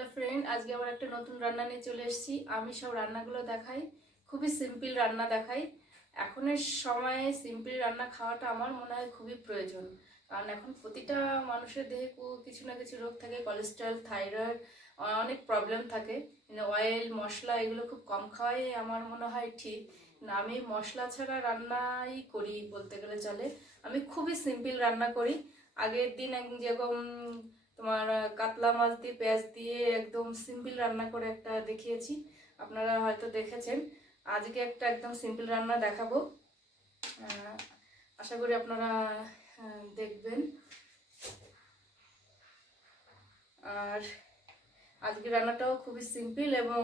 Hello friend, আজকে আবার একটা নতুন রান্না নিয়ে চলে এসেছি। আমি সব রান্নাগুলো দেখাই, খুবই সিম্পল রান্না দেখাই। এখনের সময়ে সিম্পল রান্না খাওয়াটা আমার মনে হয় খুবই প্রয়োজন। কারণ এখন প্রতিটা মানুষের দেহে কিছু না কিছু রোগ থাকে কোলেস্ট্রল থাইরয়েড অনেক প্রবলেম থাকে। অয়েল মশলা এগুলো খুব কম খাওয়াই আমার মনে হয় ঠিক। না আমি মশলা ছাড়া রান্নাই করি বলতে গেলে চলে। আমি খুবই সিম্পল রান্না করি। আগের দিন যেরকম তোমার কাতলা মাছ দিয়ে, পেঁয়াজ দিয়ে একদম সিম্পল রান্না করে একটা দেখিয়েছি। আপনারা হয়তো দেখেছেন। আজকে একটা একদম সিম্পল রান্না দেখাবো। আশা করি আপনারা দেখবেন। আর আজকে রান্নাটাও খুবই সিম্পল এবং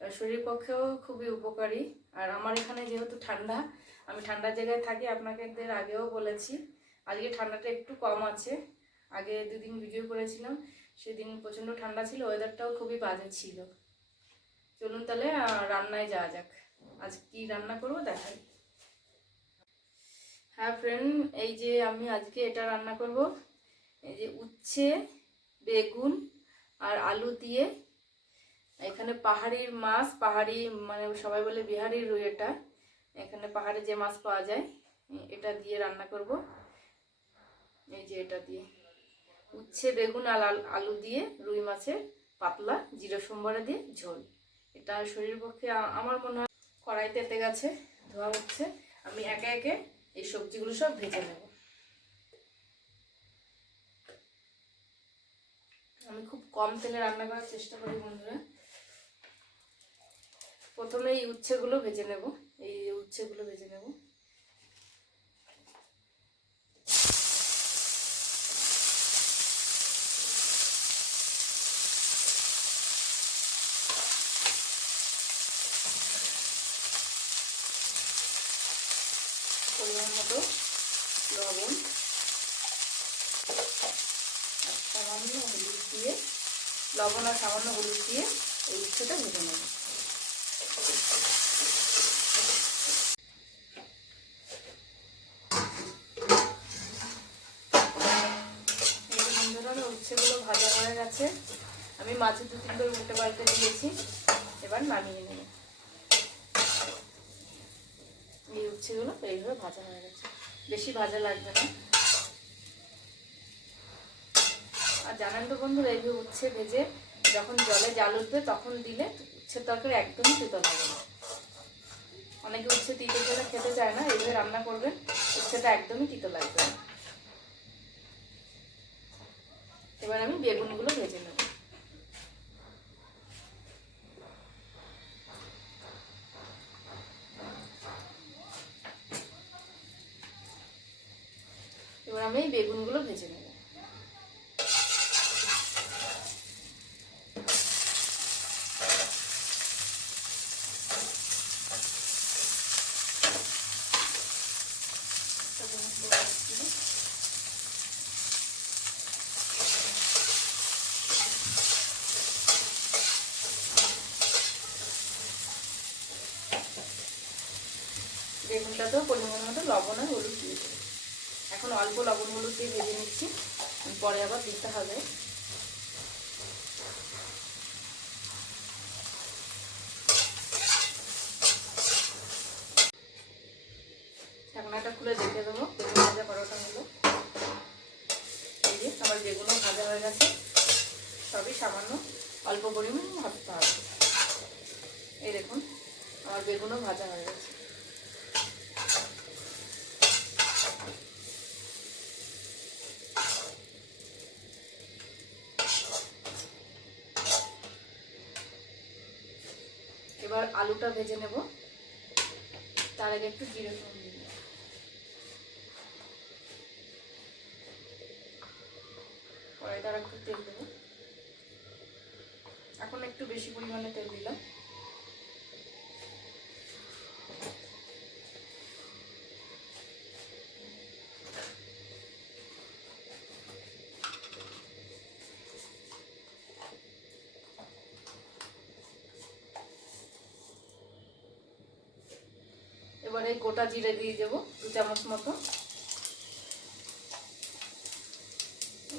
শরীর পক্ষেও খুবই উপকারী। আর আমার এখানে যেহেতু ঠান্ডা, আমি ঠান্ডার জায়গায় থাকি, আপনাকে এদের আগেও বলেছি। আজকে ঠান্ডাটা একটু কম আছে। আগে দুদিন ভিডিও করেছিলাম, সেদিন প্রচণ্ড ঠান্ডা ছিল ওয়েদারটাও খুবই বাজে ছিল। চলুন তাহলে রান্নায় যাওয়া যাক। আজ কি রান্না করব দেখাই। হ্যাঁ ফ্রেন্ড এই যে আমি আজকে এটা রান্না করব। এই যে উচ্ছে, বেগুন আর আলু দিয়ে। এখানে পাহাড়ির মাছ, পাহাড়ি মানে সবাই বলে বিহারির রুই এটা। এখানে পাহাড়ে যে মাছ পাওয়া যায় এটা দিয়ে রান্না করব। এই যে এটা দিয়ে। উচ্ছে, বেগুন আর আল- দিয়ে রুই মাছের পাতলা জিরা সোমবারে দিয়ে ঝোল। এটা শরীর পক্ষে আমার মনে হয় কড়াই তেতে গেছে, ধোয়া হচ্ছে। আমি একে একে এই সবজিগুলো সব ভেজে নেব। আমি খুব কম তেলে রান্না করার চেষ্টা করি বন্ধুরা। প্রথমে এই উচ্ছেগুলো ভেজে নেব। এই উচ্ছেগুলো ভেজে নেব পরিমাণ মতো লবণ আর সামান্য হলুদ দিয়ে লবণ আর সামান্য হলুদ দিয়ে এই উচ্ছেটা ভেজে নেব এই যে বন্ধুরা আমার উচ্ছেগুলো ভাজা হয়ে গেছে আমি মাছের দু, তিন করে উল্টে পাল্টে দিয়েছি। এবার নামিয়ে নেব। এই উচ্ছেগুলো এইভাবে ভাজা হয়ে গেছে। বেশি ভাজা লাগবে না। আর জানেন তো বন্ধুরা এইভাবে উচ্ছে ভেজে যখন জলে জাল উঠবে, তখন দিলে উচ্ছের তরকারি একদমই তেতো লাগে না। অনেকে উচ্ছে তিতো করে খেতে চায় না, এইভাবে রান্না করবেন, উচ্ছেটা একদমই তিতো লাগবে না। এবার আমি বেগুনগুলো ভেজে নেব। এবার আমি এই বেগুনগুলো ভেজে নেব। বেগুনটাতেও পরিমাণ মতো লবণ আর হলুদ দিয়ে এখন অল্প লবণ হলুদ দিয়ে ভেজে নিচ্ছি, পরে আবার দিতে হবে ঢাকনাটা খুলে দেখে দেবো বেগুন ভাজা পরোটা হলো এই যে আমার বেগুনও ভাজা হয়ে গেছে সবই সামান্য অল্প পরিমাণ ভাজতে হবে এই দেখুন আমার বেগুনও ভাজা হয়ে গেছে এবার আলুটা ভেজে নেব। তার আগে একটু জিরে ফোড়ন দিই। কড়াইতে আর একটু তেল দেবো। এখন একটু বেশি পরিমাণে তেল দিলাম। এবারে গোটা জিরে দিয়ে দেবো দু চামচ মতো।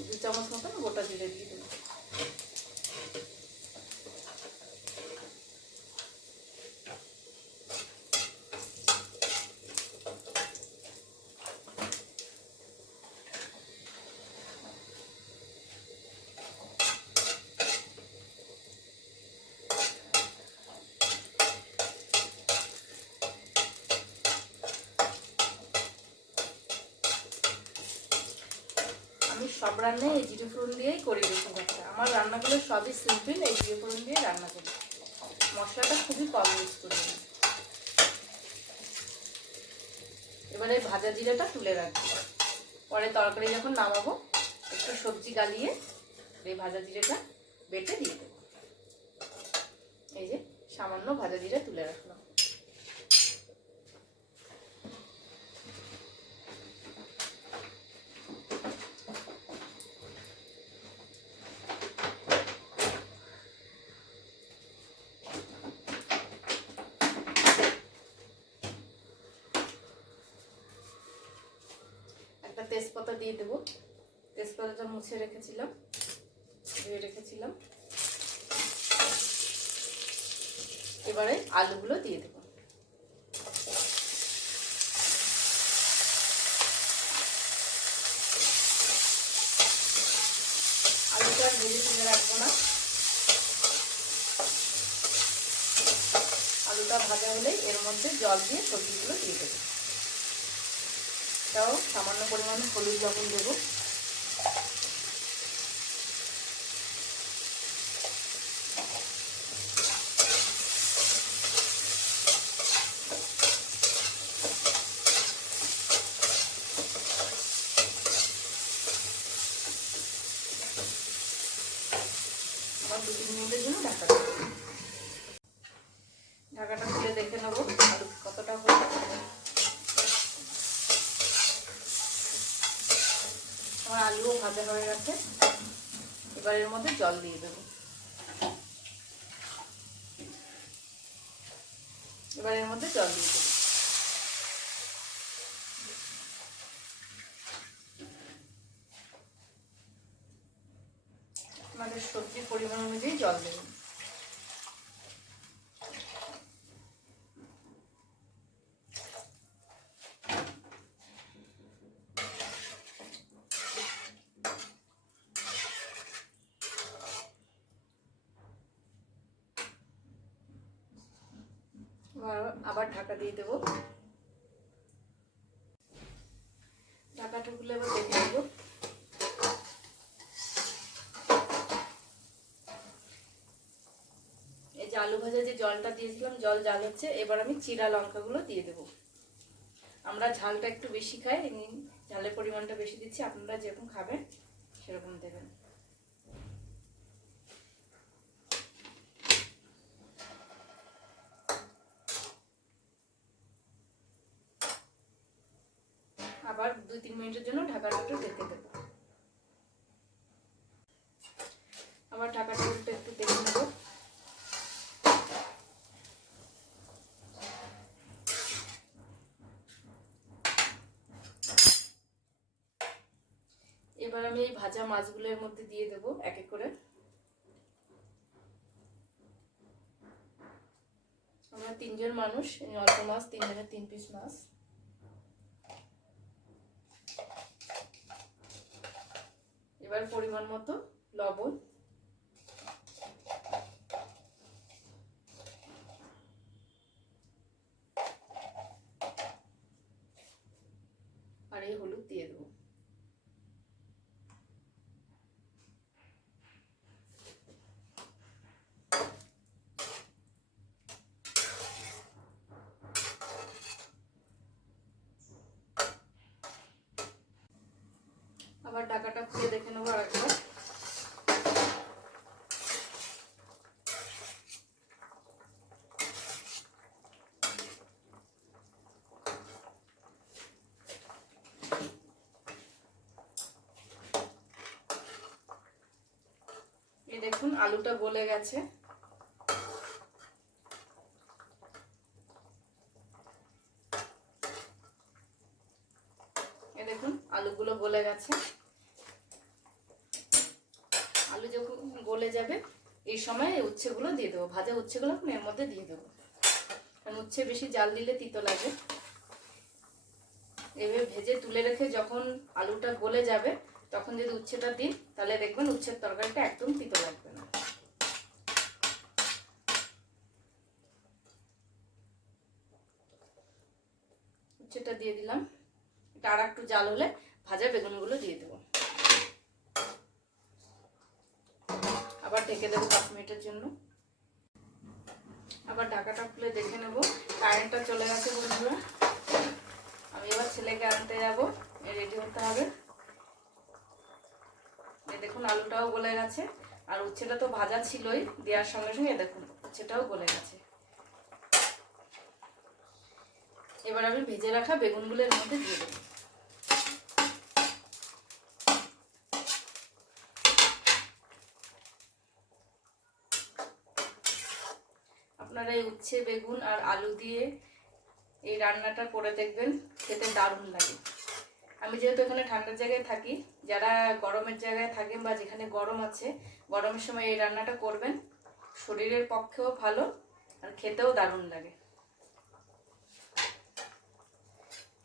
দু চামচ মতন গোটা জিরে দিয়ে দেবো সব রান্নাই এই জিরে ফোড়ন দিয়েই করি বেশিরভাগটা আমার রান্নাগুলো সবই সিম্পল এই জিরে ফোড়ন দিয়ে রান্না করি। মশলাটা খুবই কম ইউজ করি এবারে ভাজা জিরাটা তুলে রাখব। পরে তরকারি যখন নামাবো, একটু সবজি গালিয়ে এই ভাজা জিরেটা বেটে দিয়ে দেবো। এই যে সামান্য ভাজা জিরে তুলে রাখলাম। একটা তেজপাতা দিয়ে দেবো। তেজপাতাটা মুছে রেখেছিলাম, ধুয়ে রেখেছিলাম। এবারে আলুগুলো দিয়ে দেবো। আলুটা ভেজে তুলে রাখব না। আলুটা ভাজা হলেই এর মধ্যে জল দিয়ে সবজিগুলো দিয়ে দেবো। এটাও সামান্য পরিমাণে হলুদ লবণ দেবো। দু তিন মিনিটের জন্য ঢাকাটা খুলে দেখে নেব আলু কতটা হয়ে আমার আলুও ভাজা হয়ে গেছে এর মধ্যে জল দিয়ে দেবো। এবার এর মধ্যে জল দিয়ে দেবো। আমাদের সবজির পরিমাণ অনুযায়ী জল দেবেন এবার আবার ঢাকা দিয়ে দেবো। ঢাকাটা খুলে এবার দেখে দেবো এই যে আলু ভাজা যে জলটা দিয়েছিলাম, জল জাল হচ্ছে, এবার আমি চিরা লঙ্কাগুলো দিয়ে দেবো। আমরা ঝালটা একটু বেশি খাই ঝালের পরিমাণটা বেশি দিচ্ছি, আপনারা যেরকম খাবেন সেরকম দেবেন আবার দুই, তিন মিনিটের জন্য ঢাকাটা ঢেকে দেবো। আবার ঢাকাটা একটু দেখে নেব। এবার আমি এই ভাজা মাছগুলোর মধ্যে দিয়ে দেবো এক এক করে। আমরা তিনজন মানুষ অল্প মাছ, তিনজনের তিন পিস মাছ। এবার পরিমাণ মতো লবণ আর এই হলুদ দিয়ে দেবো আবার টাকাটা দেখে এই দেখুন আলুটা গলে গেছে। দেখুন আলুগুলো গলে গেছে আলু যখন গলে যাবে এই সময় উচ্ছেগুলো দিয়ে দেবো, ভাজা উচ্ছেগুলো এর মধ্যে দিয়ে দেবো। কারণ উচ্ছে বেশি জাল দিলে তিতো লাগে। এভাবে ভেজে তুলে রেখে যখন আলুটা গলে যাবে, তখন যদি উচ্ছেটা দিই, তাহলে দেখবেন উচ্ছের তরকারিটা একদম তিতো লাগবে না। উচ্ছেটা দিয়ে দিলাম। এটা আর একটু জাল হলে ভাজা বেগুনগুলো দিয়ে দেবো। আবার ঢেকে দেবো পাঁচ মিনিটের জন্য। আবার ঢাকাটা খুলে দেখে নেব। কারেন্টটা চলে গেছে বন্ধুরা। আমি এবার ছেলেকে আনতে যাব। রেডি হতে হবে। দেখুন, আলুটাও গলে গেছে। আর উচ্ছেটা তো ভাজা ছিলই দেওয়ার সঙ্গে সঙ্গে দেখুন, উচ্ছেটাও গলে গেছে। এবার আমি ভেজে রাখা বেগুনগুলোর মধ্যে দিয়ে দেবো। আপনারা এই উচ্ছে, বেগুন আর আলু দিয়ে এই রান্নাটা করে দেখবেন, খেতে দারুণ লাগে। আমি যেহেতু এখানে ঠান্ডার জায়গায় থাকি, যারা গরমের জায়গায় থাকেন বা যেখানে গরম আছে, গরমের সময় এই রান্নাটা করবেন, শরীরের পক্ষেও ভালো আর খেতেও দারুণ লাগে।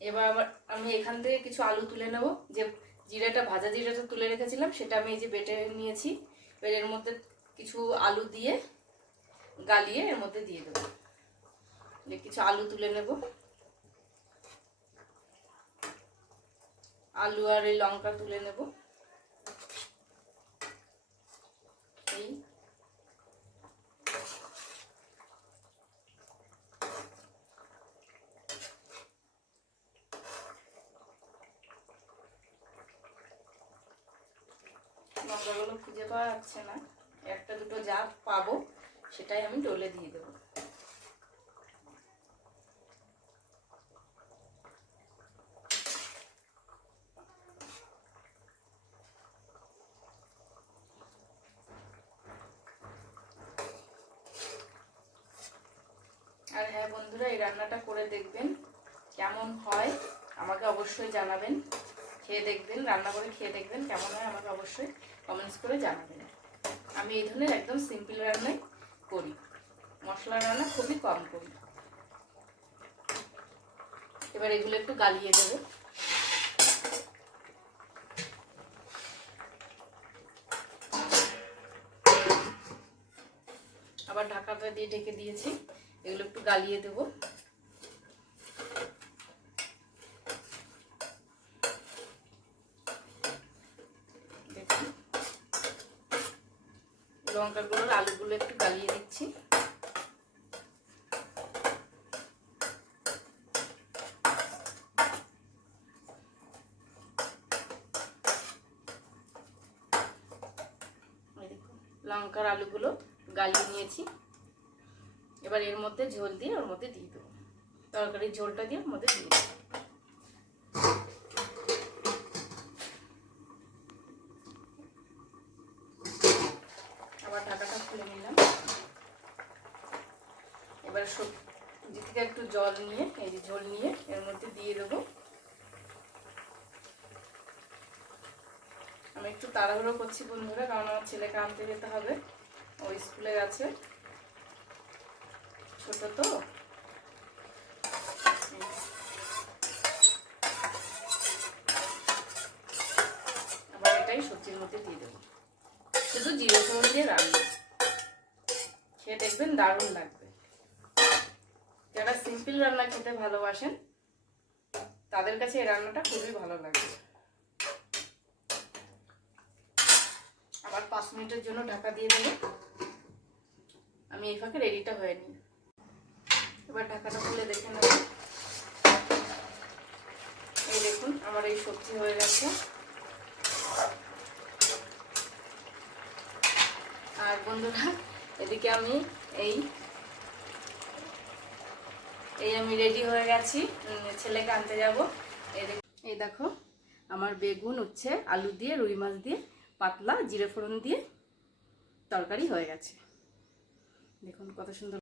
এবার আবার আমি এখান থেকে কিছু আলু তুলে নেব, যে জিরাটা, ভাজা জিরাটা তুলে রেখেছিলাম, সেটা আমি এই যে বেটে নিয়েছি, এবার এর মধ্যে কিছু আলু দিয়ে গালিয়ে এর মধ্যে দিয়ে দেবো। কিছু আলু তুলে নেব। আলু আর এই লঙ্কা তুলে নেব। এই। লঙ্কাগুলো খুঁজে পাওয়া যাচ্ছে না। একটা দুটো যা পাবো। সেটাই আমি ডলে দিয়ে দেবো। আর হ্যাঁ বন্ধুরা, এই রান্নাটা করে দেখবেন কেমন হয়, আমাকে অবশ্যই জানাবেন। খেয়ে দেখবেন, রান্না করে খেয়ে দেখবেন কেমন হয়, আমাকে অবশ্যই কমেন্টস করে জানাবেন। আমি এই ধরনের একদম সিম্পল রান্নাই করি। মশলা রান্না খুবই কম করি। এবার এগুলো একটু গালিয়ে দেবো। আবার ঢাকাটা দিয়ে ঢেকে দিয়েছি। এগুলো একটু গালিয়ে দেবো দেখুন লঙ্কাগুলোর আলুগুলো একটু গালিয়ে দিচ্ছি। লঙ্কার আলুগুলো গালিয়ে নিয়েছি। এবার এর মধ্যে ঝোল দিয়ে ওর মধ্যে দিয়ে দেবো। তরকারির ঝোলটা দিয়ে ওর মধ্যে দিয়ে দেবো আবার ঢাকাটা খুলে নিলাম এবার সবজি থেকে একটু জল নিয়ে, এই যে ঝোল নিয়ে এর মধ্যে দিয়ে দেবো। আমি একটু তাড়াহুড়ো করছি বন্ধুরা, কারণ আমার ছেলেকে আনতে যেতে হবে। ও স্কুলে গেছে। ছোট তো। আবার এটাই সবজির মধ্যে দিয়ে দেবো। শুধু জিরে ফোড়ন দিয়ে রান্না। খেয়ে দেখবেন দারুণ লাগবে। যারা সিম্পল রান্না খেতে ভালোবাসেন, তাদের কাছে এই রান্নাটা খুবই ভালো লাগে। আবার পাঁচ মিনিটের জন্য ঢাকা দিয়ে দেবো। আমি এই ফাঁকে রেডিটা হয়ে নিই। এবার ঢাকাটা খুলে দেখে নেব। এই দেখুন, আমার এই সবজি হয়ে গেছে। আর বন্ধুরা, এদিকে আমি এই এই আমি রেডি হয়ে গেছি। ছেলেকে আনতে যাব। এই দেখো আমার বেগুন উচ্ছে আলু দিয়ে, রুই মাছ দিয়ে, পাতলা, জিরে ফোড়ন দিয়ে তরকারি হয়ে গেছে। দেখুন কত সুন্দর